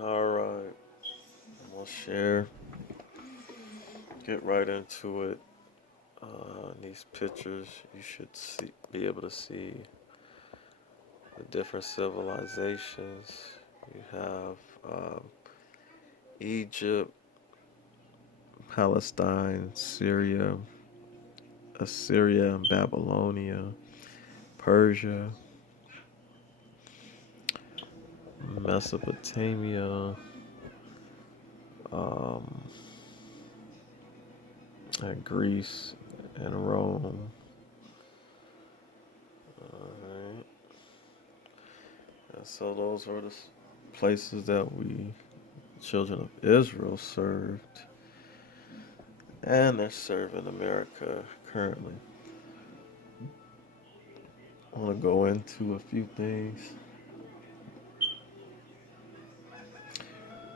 All right, I'm gonna share. Get right into it. These pictures, you should be able to see the different civilizations. You have Egypt, Palestine, Syria, Assyria, and Babylonia, Persia, Mesopotamia, um, and Greece and Rome. Alright. And so those were the places that we, children of Israel, served. And they're serving America currently. I want to go into a few things.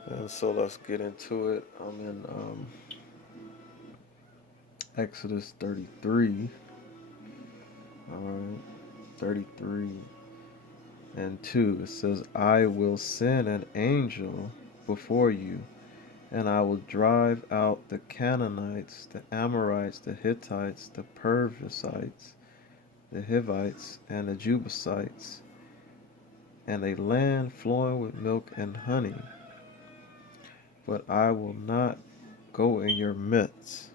And so let's get into it. I'm in Exodus 33. Alright. 33 and 2. It says, I will send an angel before you, and I will drive out the Canaanites, the Amorites, the Hittites, the Perizzites, the Hivites, and the Jebusites, and a land flowing with milk and honey. But I will not go in your midst,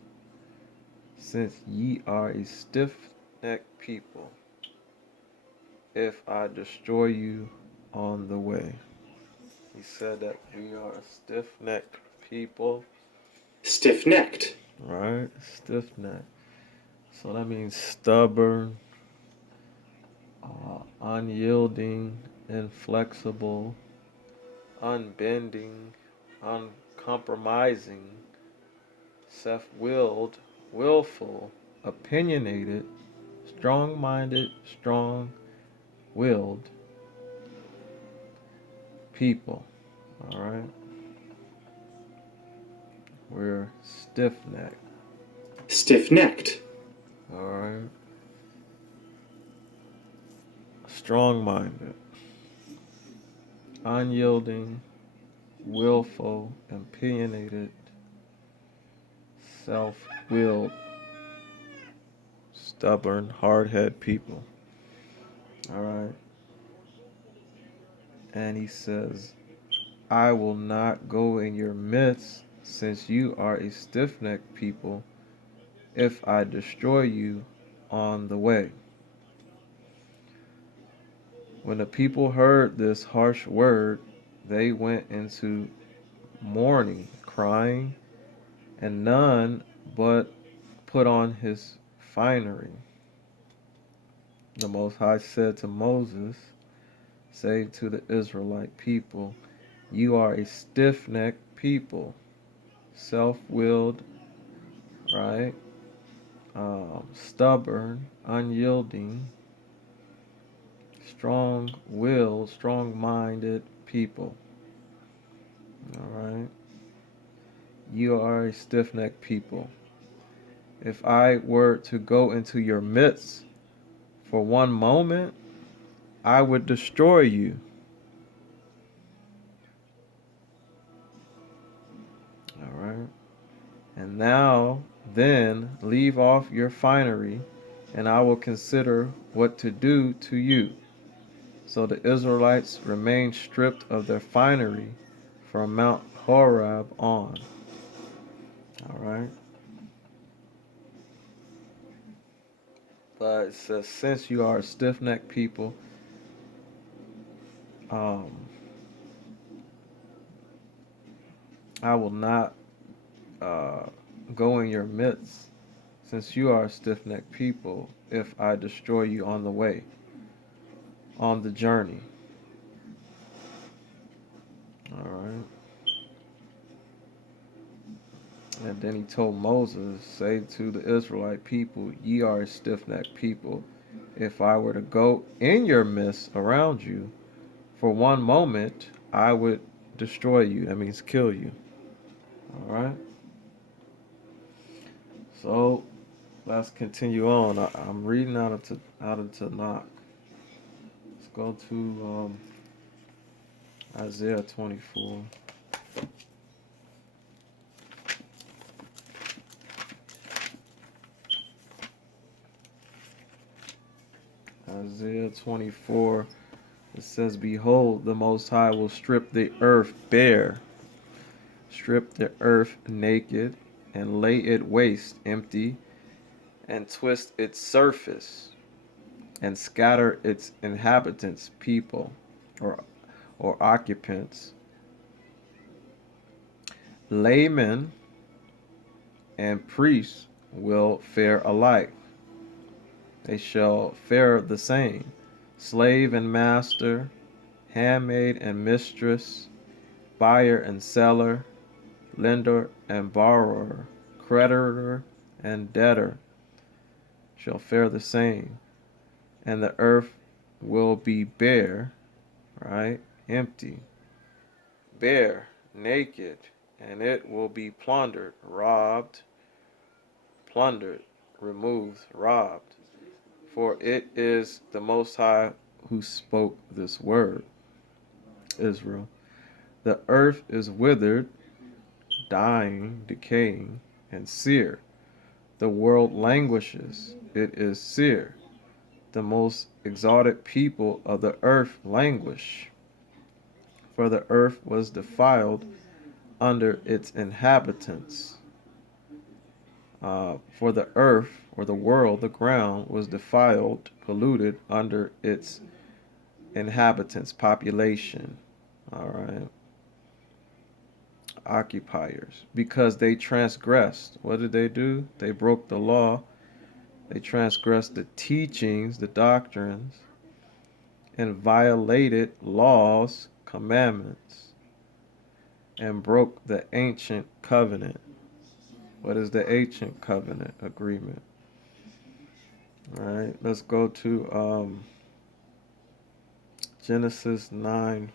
since ye are a stiff-necked people, if I destroy you on the way. He said that we are a stiff-necked people. Stiff-necked. Right? Stiff-necked. So that means stubborn, unyielding, inflexible, unbending, uncompromising, self-willed, willful, opinionated, strong-minded, strong-willed people. All right? We're stiff-necked. Stiff-necked. All right? Strong-minded, unyielding, willful, opinionated, self-willed, stubborn, hard-headed people. All right? And he says, I will not go in your midst, since you are a stiff-necked people, if I destroy you on the way. When the people heard this harsh word, they went into mourning, crying, and none but put on his finery. The Most High said to Moses, say to the Israelite people, you are a stiff-necked people, self-willed, right? Stubborn, unyielding, strong-willed, strong-minded people. All right? You are a stiff-necked people. If I were to go into your midst for one moment, I would destroy you. All right? And now, then, leave off your finery, and I will consider what to do to you. So the Israelites remained stripped of their finery from Mount Horeb on. All right? But it says, since you are a stiff-necked people, um, I will not uh, go in your midst, since you are a stiff-necked people, if I destroy you on the way, on the journey. All right. And then he told Moses, say to the Israelite people, ye are a stiff-necked people. If I were to go in your midst around you for one moment, I would destroy you. That means kill you. All right. So let's continue on. I'm reading out of Tanakh. Let's go to Isaiah 24. Isaiah 24. It says, "Behold, the Most High will strip the earth bare, strip the earth naked, and lay it waste empty, and twist its surface, and scatter its inhabitants, people, or occupants. Laymen and priests will fare alike. They shall fare the same. Slave and master, handmaid and mistress, buyer and seller, lender and borrower, creditor and debtor shall fare the same. And the earth will be bare," right? Empty, bare, naked, and it will be plundered, robbed, plundered, removed, robbed. For it is the Most High who spoke this word. Israel. The earth is withered, dying, decaying, and sere. The world languishes, it is sere. The most exalted people of the earth languish. For the earth was defiled under its inhabitants. For the earth, or the world, the ground, was defiled, polluted under its inhabitants, population. All right. Occupiers. Because they transgressed. What did they do? They broke the law. They transgressed the teachings, the doctrines, and violated laws, commandments, and broke the ancient covenant. What is the ancient covenant agreement? All right, let's go to Genesis 9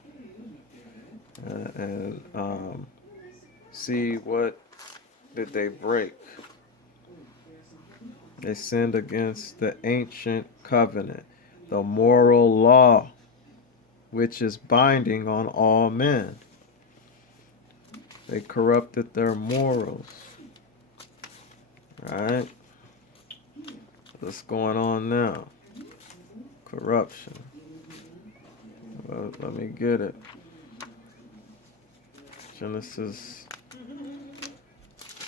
and see what did they break. They sinned against the ancient covenant, the moral law, which is binding on all men. They corrupted their morals. Right? What's going on now? Corruption. Well, let me get it. Genesis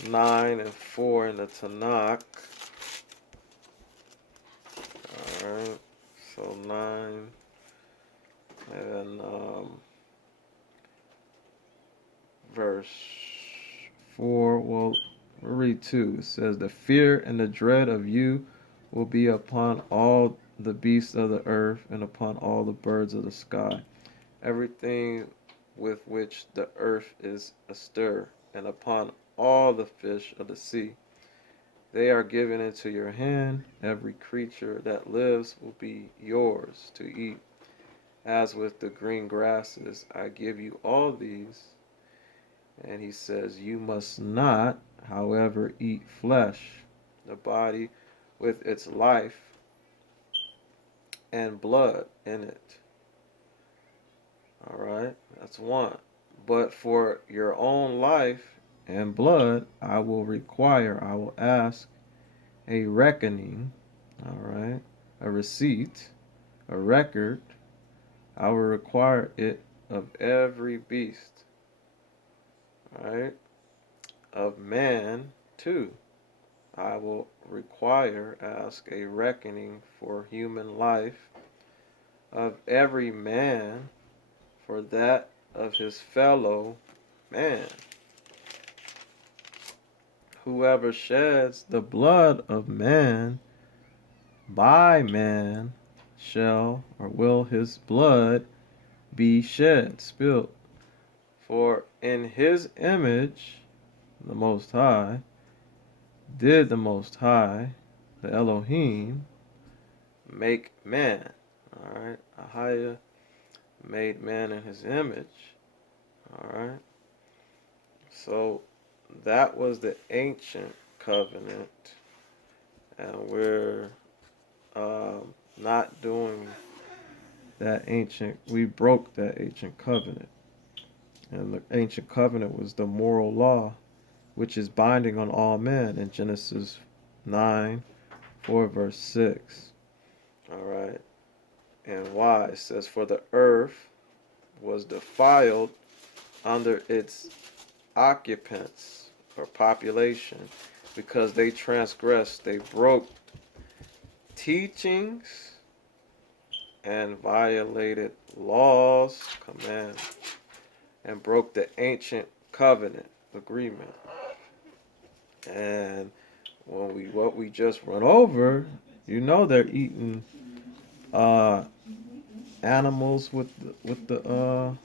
9 and 4 in the Tanakh. Alright. So 9 and verse 4. Well, we'll read 2. It says, "The fear and the dread of you will be upon all the beasts of the earth and upon all the birds of the sky, everything with which the earth is astir, and upon all the fish of the sea. They are given into your hand. Every creature that lives will be yours to eat. As with the green grasses, I give you all these." And he says, "You must not, however, eat flesh, the body with its life and blood in it." All right, that's one. "But for your own life and blood, I will ask a reckoning." All right, a receipt, a record. I will require it of every beast. All right, of man too. I will ask a reckoning for human life, of every man for that of his fellow man. Whoever sheds the blood of man, by man shall or will his blood be shed, spilled. For in his image, the Most High, did the Most High, the Elohim, make man. Alright, Ahaya made man in his image. Alright, so that was the ancient covenant, and we're not doing that ancient, we broke that ancient covenant. And the ancient covenant was the moral law, which is binding on all men in Genesis 9, 4, verse 6. All right. And why? It says, for the earth was defiled under its occupants or population because they transgressed, they broke teachings and violated laws, commands, and broke the ancient covenant agreement. And what we just run over, they're eating animals with the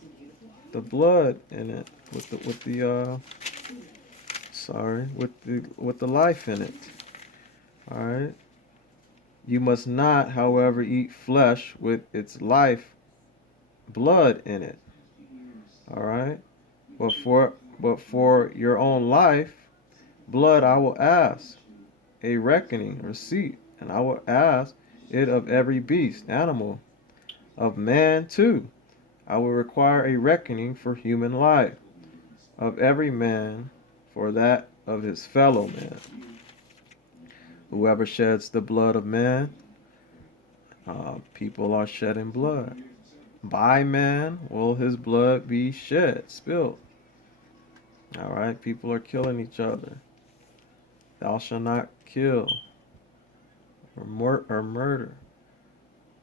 blood in it, with the life in it. All right. You must not, however, eat flesh with its life blood in it. All right. But for your own life blood I will ask a reckoning, receipt, and I will ask it of every beast, animal, of man too. I will require a reckoning for human life, of every man for that of his fellow man. Whoever sheds the blood of man, people are shedding blood. By man will his blood be shed, spilled. All right, people are killing each other. Thou shalt not kill or murder.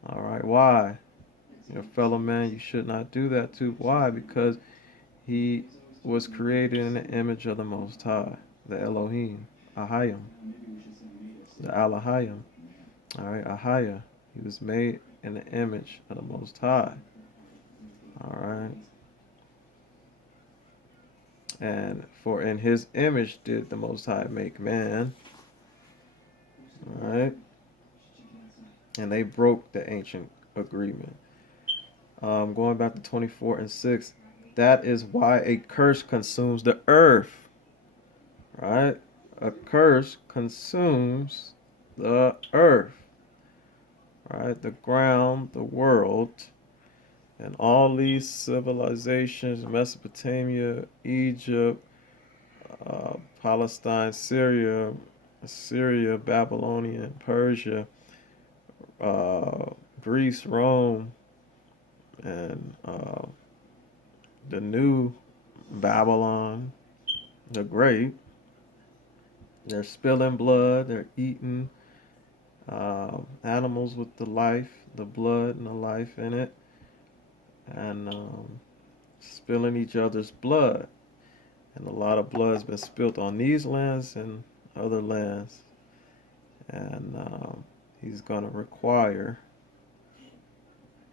All right, why? Your fellow man, you should not do that too. Why? Because he was created in the image of the Most High, the Elohim, Ahayim, the Alahayim. All right, Ahaya. He was made in the image of the Most High. All right. And for in his image did the Most High make man. All right. And they broke the ancient agreement. Going back to 24 and 6, that is why a curse consumes the earth. Right? A curse consumes the earth. Right? The ground, the world, and all these civilizations, Mesopotamia, Egypt, Palestine, Syria, Assyria, Babylonian, Persia, Greece, Rome, and the new Babylon the Great. They're spilling blood. They're eating animals with the life, the blood and the life in it, and spilling each other's blood. And a lot of blood has been spilled on these lands and other lands. And he's going to require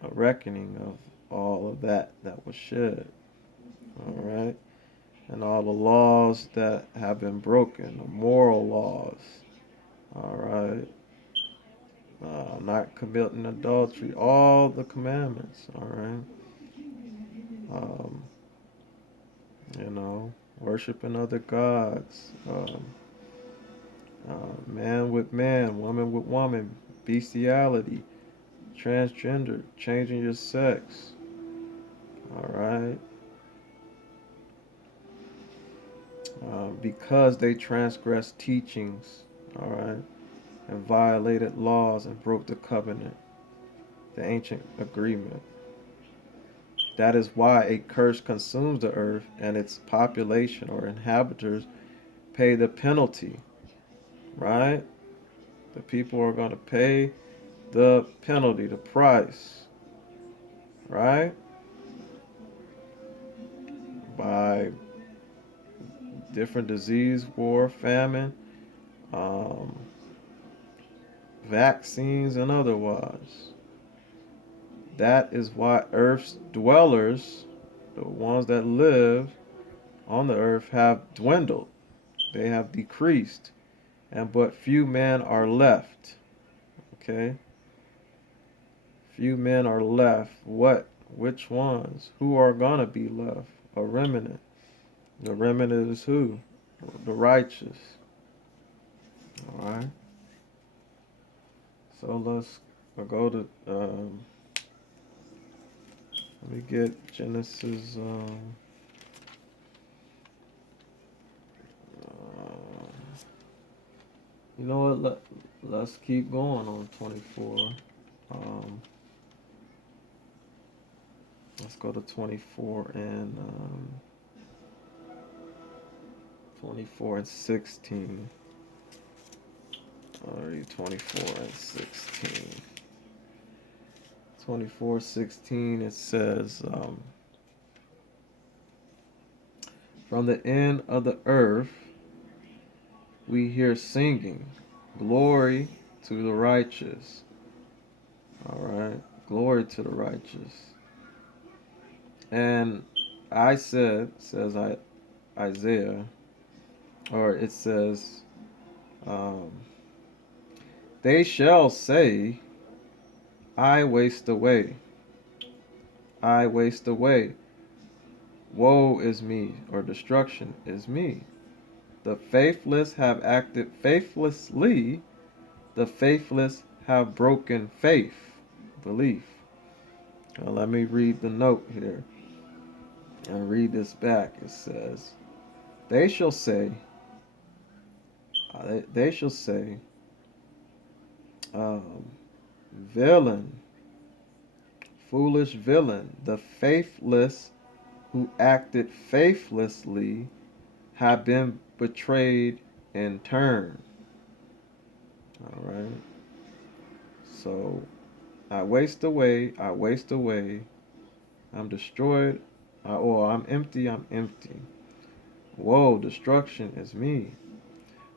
a reckoning of all of that was shed. All right. And all the laws that have been broken, the moral laws. All right. Not committing adultery, all the commandments. All right. Um, worshiping other gods. Man with man, woman with woman, bestiality, transgender, changing your sex. All right. Because they transgressed teachings. All right. And violated laws and broke the covenant, the ancient agreement. That is why a curse consumes the earth and its population or inhabitants pay the penalty. Right? The people are going to pay the penalty, the price. Right? By different disease, war, famine, vaccines, and otherwise. That is why Earth's dwellers, the ones that live on the earth, have dwindled. They have decreased, and but few men are left. Okay? Few men are left. What? Which ones? Who are gonna be left? A remnant. The remnant is who? The righteous. Alright? So let's go to, let me get Genesis You know what? Let's keep going on 24. Um, let's go to 24 and 24 and 16. I'll read 24 and 16. 24:16 it says, from the end of the earth we hear singing, glory to the righteous. All right, glory to the righteous. And I said, says Isaiah, or it says, um, they shall say, I waste away, I waste away. Woe is me, or destruction is me. The faithless have acted faithlessly, the faithless have broken faith, belief. Now let me read the note here and read this back. It says, they shall say, they shall say, um, villain, foolish villain, the faithless who acted faithlessly have been betrayed in turn. All right. So I waste away, I waste away. I'm destroyed, or I'm empty, I'm empty. Woe, destruction is me.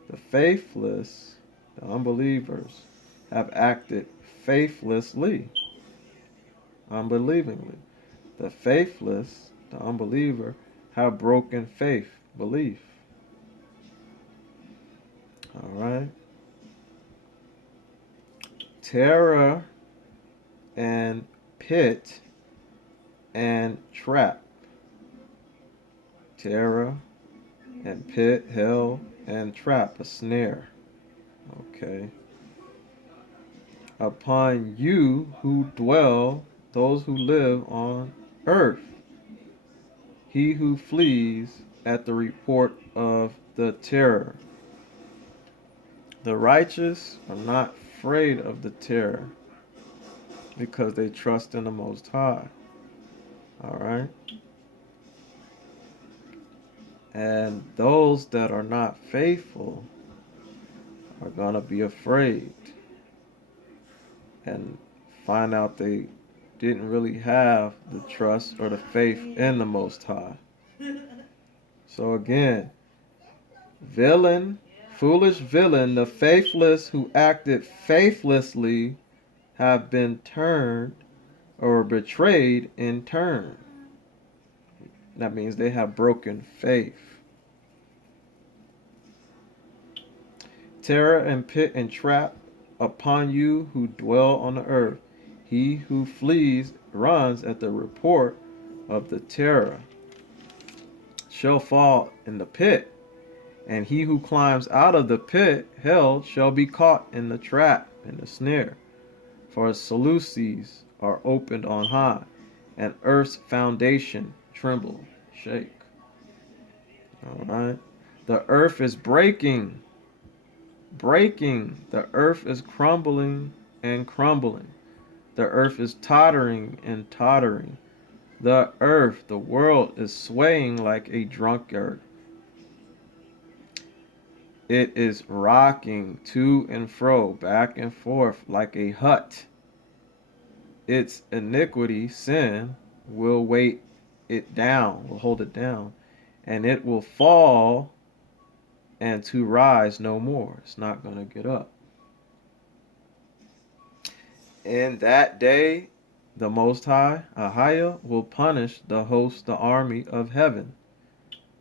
The faithless, the unbelievers, have acted faithlessly, unbelievingly. The faithless, the unbeliever, have broken faith, belief. All right. Terror and pit and trap. Terror and pit, hell, and trap, a snare. Okay. Upon you who dwell, those who live on earth. He who flees at the report of the terror. The righteous are not afraid of the terror because they trust in the Most High. All right. And those that are not faithful are going to be afraid and find out they didn't really have the trust or the faith in the Most High. So again, villain, foolish villain, the faithless who acted faithlessly have been turned or betrayed in turn. That means they have broken faith. Terror and pit and trap upon you who dwell on the earth. He who flees runs at the report of the terror shall fall in the pit, and he who climbs out of the pit, hell, shall be caught in the trap, in the snare. For Seleuces are opened on high, and earth's foundation tremble, shake. All right. The earth is breaking, breaking. The earth is crumbling and crumbling. The earth is tottering and tottering. The earth, the world, is swaying like a drunkard. It is rocking to and fro, back and forth like a hut. Its iniquity, sin, will weight it down, will hold it down, and it will fall and to rise no more. It's not going to get up. In that day, the Most High, Ahia, will punish the host, the army of heaven,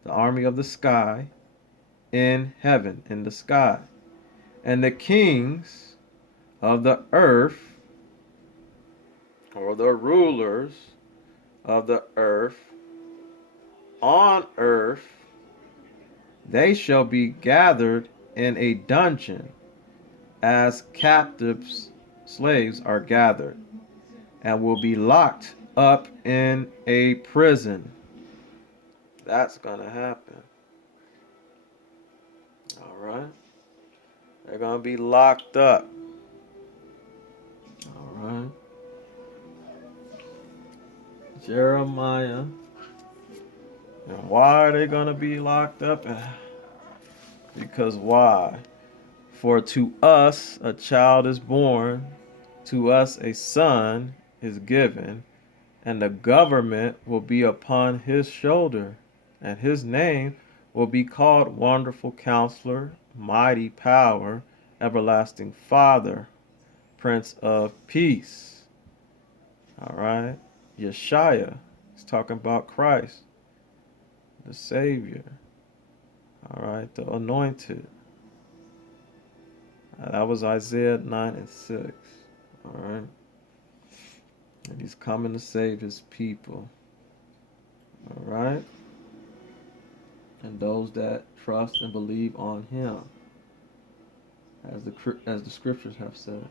the army of the sky, in heaven, in the sky, and the kings of the earth, or the rulers of the earth, on earth, they shall be gathered in a dungeon as captives, slaves are gathered, and will be locked up in a prison. That's going to happen. All right. They're going to be locked up. All right. Jeremiah. And why are they going to be locked up? Because why? For to us a child is born, to us a son is given, and the government will be upon his shoulder, and his name will be called Wonderful Counselor, Mighty Power, Everlasting Father, Prince of Peace. All right. Yeshua is talking about Christ, the Savior. All right. The Anointed. That was Isaiah 9 and 6. All right. And he's coming to save his people. All right. And those that trust and believe on him, as the scriptures have said.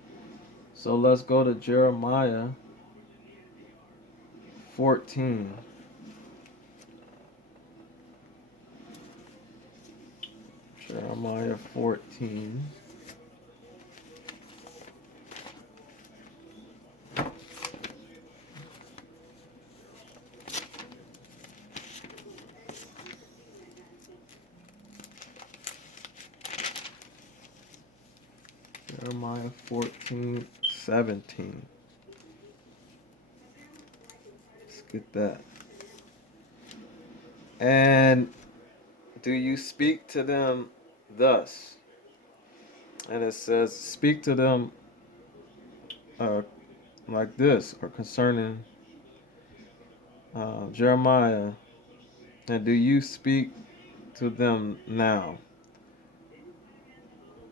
So let's go to Jeremiah 14. Jeremiah 14. Jeremiah 14:17. Let's get that. And do you speak to them thus? And it says, speak to them like this, or concerning Jeremiah. And do you speak to them now?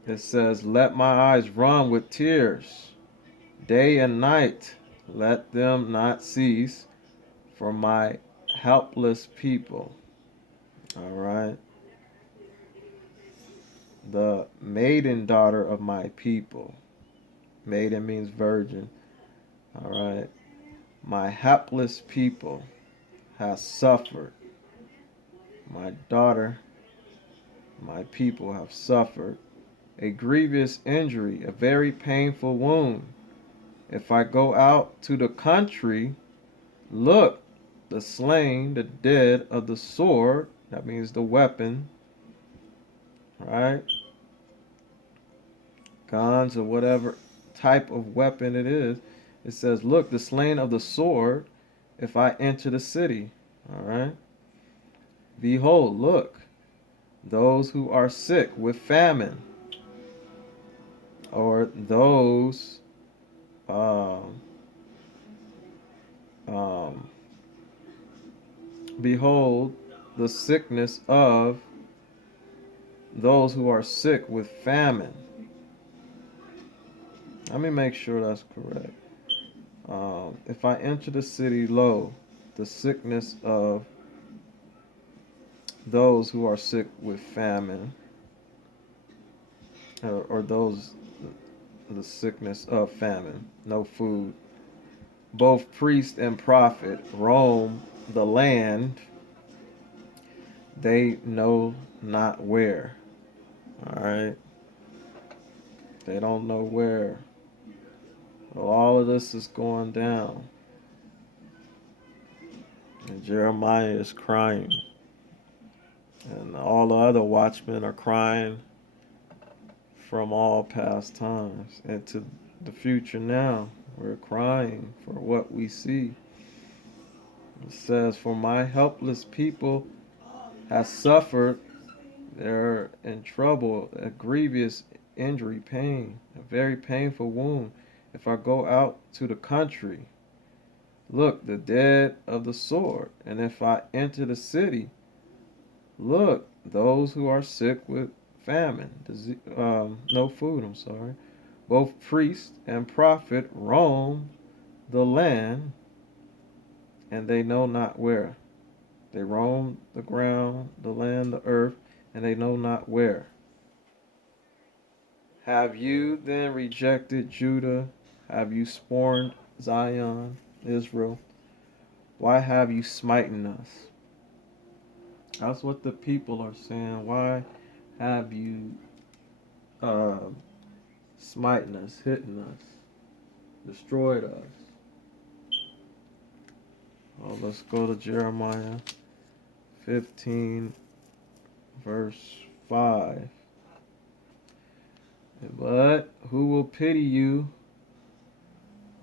It says, let my eyes run with tears, day and night, let them not cease for my helpless people. All right. The maiden daughter of my people. Maiden means virgin. All right. My hapless people has suffered. My daughter, my people have suffered a grievous injury, a very painful wound. If I go out to the country, look, the slain, the dead of the sword, that means the weapon, right? Guns or whatever type of weapon it is. It says, look, the slain of the sword, if I enter the city, all right? Behold, look, those who are sick with famine, or those behold the sickness of those who are sick with famine. Let me make sure that's correct. If I enter the city, lo, the sickness of those who are sick with famine, or those, the sickness of famine, no food. Both priest and prophet roam the land, they know not where. All right. They don't know where. So all of this is going down. And Jeremiah is crying. And all the other watchmen are crying from all past times into the future now. We're crying for what we see. It says, for my helpless people has suffered, they're in trouble, a grievous injury, pain, a very painful wound. If I go out to the country, look, the dead of the sword. And if I enter the city, look, those who are sick with famine, no food, I'm sorry. Both priest and prophet roam the land, and they know not where. They roam the ground, the land, the earth, and they know not where. Have you then rejected Judah? Have you scorned Zion, Israel? Why have you smitten us? That's what the people are saying. Why have you smiting us, hitting us, destroyed us. Oh, let's go to Jeremiah 15, verse 5. But who will pity you?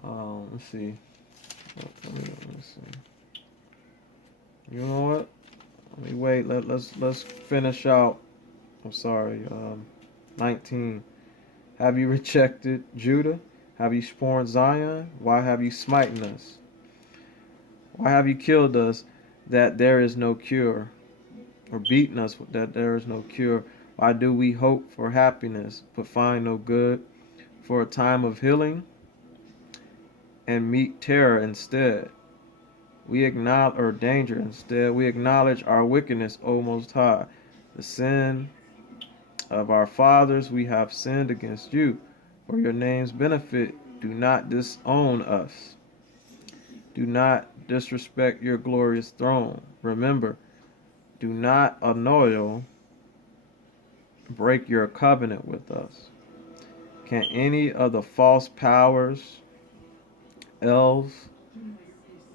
Let's see. Let's see. You know what? Let me wait. Let's finish out. I'm sorry. 19. Have you rejected Judah? Have you scorned Zion? Why have you smitten us? Why have you killed us that there is no cure? Or beaten us that there is no cure? Why do we hope for happiness but find no good? For a time of healing and meet terror instead. We acknowledge or danger instead. We acknowledge our wickedness, O Most High. The sin of our fathers we have sinned against you. For your name's benefit, do not disown us. Do not disrespect your glorious throne. Remember, do not annul, break your covenant with us. Can any of the false powers, elves,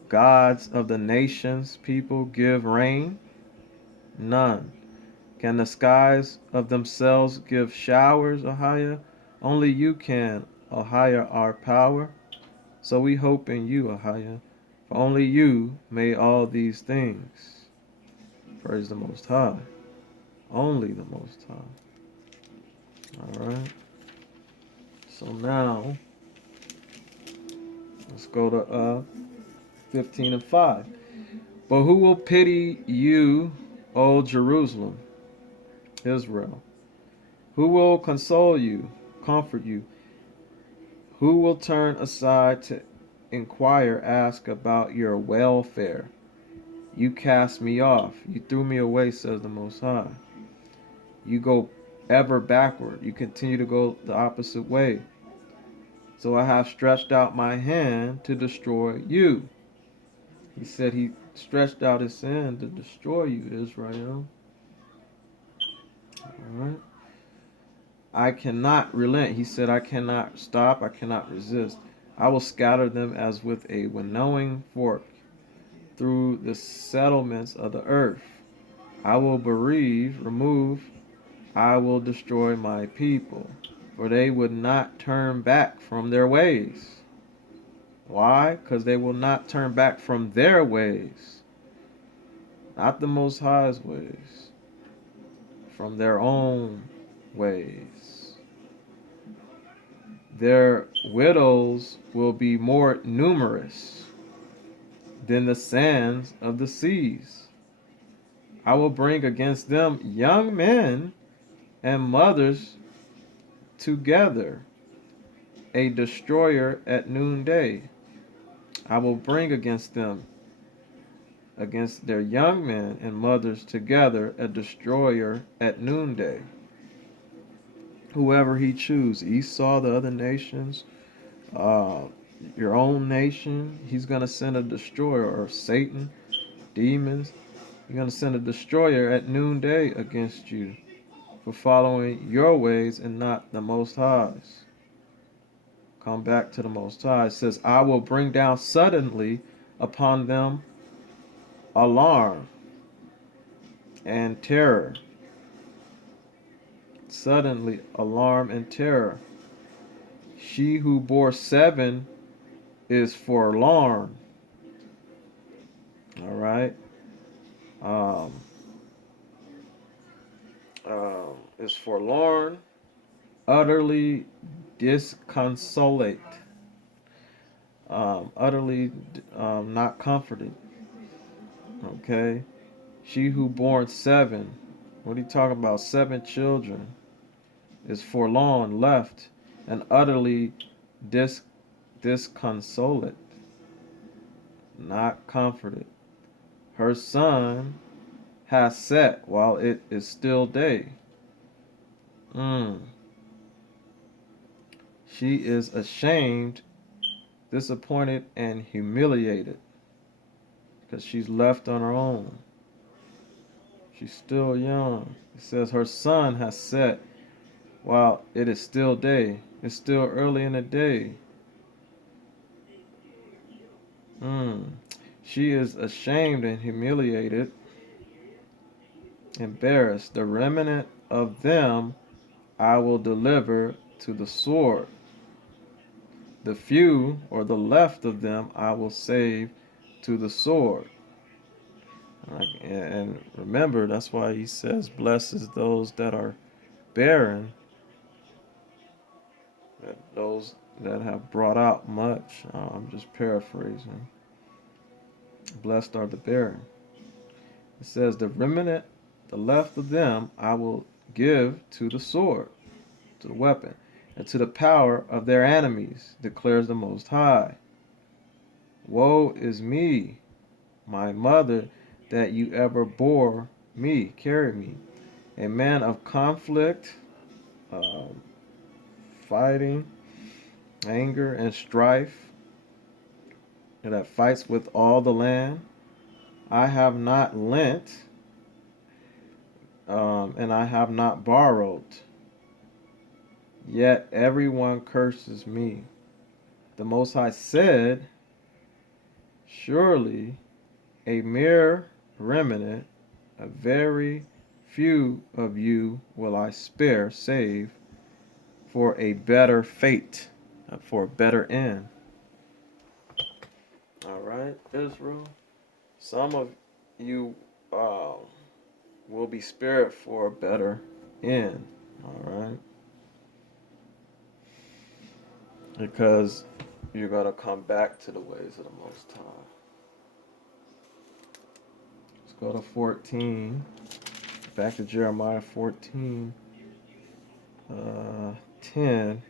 gods of the nations, people give rain? None. Can the skies of themselves give showers, Ahia? Only you can, Ahia, our power. So we hope in you, Ahia, for only you made all these things. Praise the Most High. Only the Most High. Alright. So now, let's go to 15 and 5. But who will pity you, O Jerusalem, Israel? Who will console you, comfort you? Who will turn aside to inquire, ask about your welfare? You cast me off. You threw me away, says the Most High. You go ever backward. You continue to go the opposite way. So I have stretched out my hand to destroy you. He said he stretched out his hand to destroy you, Israel. Alright. I cannot relent. He said, I cannot stop. I cannot resist. I will scatter them as with a winnowing fork through the settlements of the earth. I will remove, I will destroy my people, for they would not turn back from their ways. Why? Because they will not turn back from their ways, not the Most High's ways, from their own ways. Their widows will be more numerous than the sands of the seas. I will bring against them young men and mothers together, a destroyer at noonday. I will bring against them, against their young men and mothers together, a destroyer at noonday. Whoever he choose, Esau, the other nations, your own nation, he's going to send a destroyer, or Satan, demons. He's going to send a destroyer at noonday against you for following your ways and not the Most High's. Come back to the Most High. It says, I will bring down suddenly upon them alarm and terror. Suddenly, alarm and terror. She who bore 7 is forlorn. All right. Is forlorn, utterly disconsolate, utterly not comforted. Okay. She who born 7, what are you talking about? 7 children, is forlorn, left, and utterly disconsolate, not comforted. Her sun has set while it is still day. She is ashamed, disappointed, and humiliated because she's left on her own. She's still young. It says her sun has set while it is still day. It's still early in the day. She is ashamed and humiliated, embarrassed. The remnant of them I will deliver to the sword. The few, or the left of them, I will save to the sword. And remember, that's why he says, blesses those that are barren, those that have brought out much. I'm just paraphrasing. Blessed are the barren. It says, the remnant, the left of them, I will give to the sword, to the weapon, and to the power of their enemies, declares the Most High. Woe is me, my mother, that you ever bore me, carried me, a man of conflict, fighting, anger, and strife, and that fights with all the land. I have not lent, and I have not borrowed, yet everyone curses me. The Most High said, surely a mere remnant, a very few of you will I spare, save for a better fate, for a better end. All right, Israel. Some of you will be spared for a better end. All right, because you're gonna come back to the ways of the Most High. Let's go to 14. Back to Jeremiah 14, 10.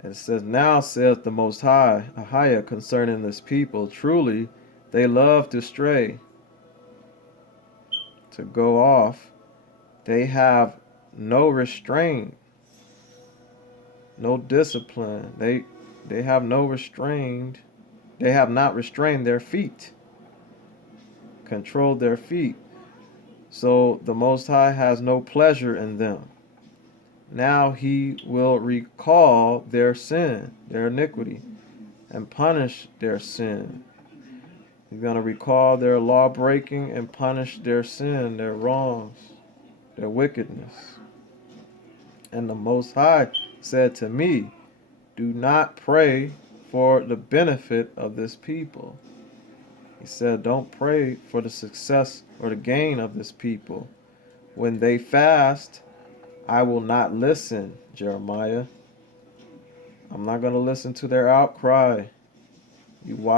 And it says, now saith the Most High, Ahia, concerning this people, truly they love to stray, to go off. They have no restraint, no discipline. They have no restrained. They have not restrained their feet, controlled their feet. So the Most High has no pleasure in them. Now he will recall their sin, their iniquity, and punish their sin. He's going to recall their law breaking and punish their sin, their wrongs, their wickedness. And the Most High said to me, do not pray for the benefit of this people. He said, don't pray for the success or the gain of this people. When they fast, I will not listen, Jeremiah. I'm not going to listen to their outcry. You watch